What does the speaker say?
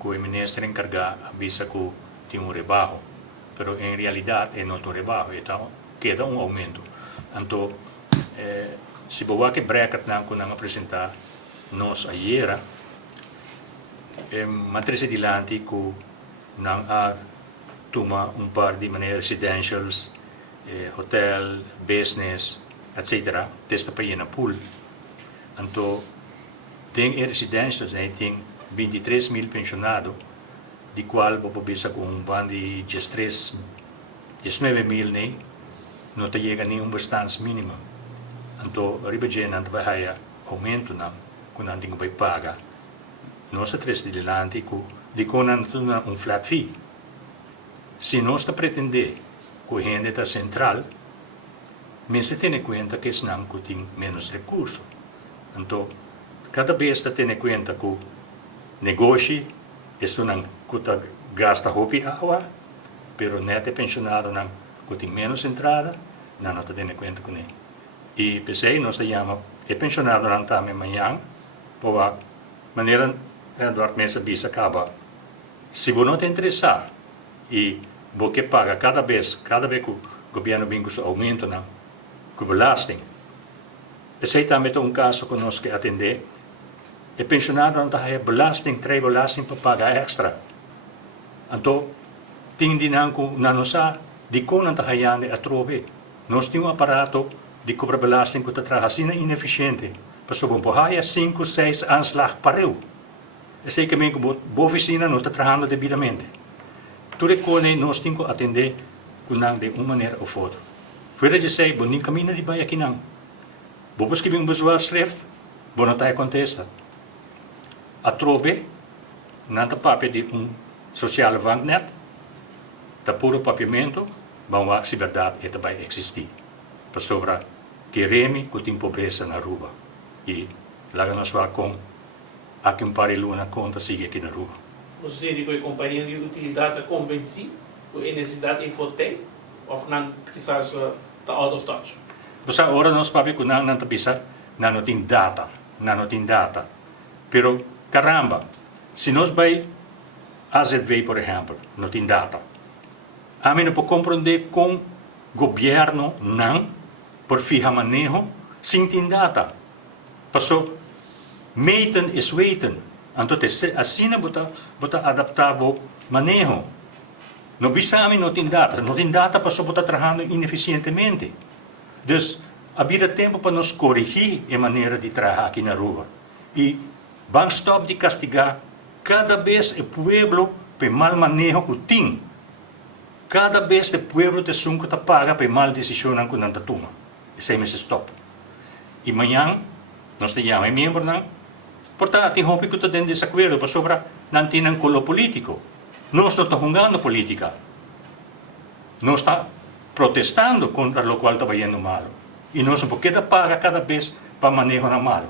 que el ministro encargado avisa que tiene un rebajo, pero en realidad no es un rebajo, queda un aumento. Entonces, si vos que bracket que nos apresentar nos ayer, matriz adelante que nos toma un par de maneras residentials, hotel, business, etc. Desde para ir pool. Então, tem residências, tem 23 mil pensionados, de qual vou pensar com um bando de 19 mil, não chega nem bastante mínimo. Então, a gente não vai aumento, quando a gente vai pagar. Nós temos de delante de um flat fee. Se nós pretendemos que a gente está central, mas se tem em conta que não tem menos recursos. Então, cada vez que tem em conta que o negócio não gasta roupa água, mas net pensionado não tem menos entrada, não tem em conta com ele. E pensei, nós chamamos, pensionado não também amanhã, por a maneira Eduardo Mesa bisa acaba. Se você não te interessar e você paga cada vez que o governo vem com o aumento na belasting, esse também é caso que nós que atender. E pensionado não tem belasting para pagar extra. Então, tem dinanco na nossa de como não está a trove. Nós temos aparato de cobrar belasting que está assim ineficiente. Passou bom por 5, 6 aanslag pareu. Esse que a boa oficina não está trabalhando devidamente. Tudo que nós temos que atender de uma maneira ou outra. Fora de ser, bom, nem caminho de baia aqui não. Vou escrever bezwaar schrift, bom, não está contesta. A trove, não está papel de social banknet, está puro papiamento, bom, se verdade é vai existir. Para sobra que remi que tem pobreza na rua. E lá nós vamos com aqui pare luna conta sigue aqui na rua. Você diz que a companhia de utilidade convence que a necessidade é forte ou não quizás está out of touch? Você agora nós papi que não precisa não tem data, pero caramba, se nós vai AZV por exemplo, não tem data, a mim não pode compreender com governo não por fijar manejo sem ter data, passou meten is weten. Então, assim bota adaptável manejo. Não bisa a mim não tem data para só botar trabalhando ineficientemente. Dus, havia tempo para nos corrigir a maneira de trabalhar aqui na rua. E vamos stop de castigar cada vez o povo por mal manejo que tem. Cada vez o povo te sunco te paga por mal decisão que não te toma. Esse é o stop. E amanhã, nós te chamamos membro não. Portanto, tem roupa que está dentro desse acordo, para sobra não tem um colo político. Nós não estamos jogando política. Nós estamos protestando contra o qual está indo mal. E nós não podemos pagar cada vez para manejo na mal.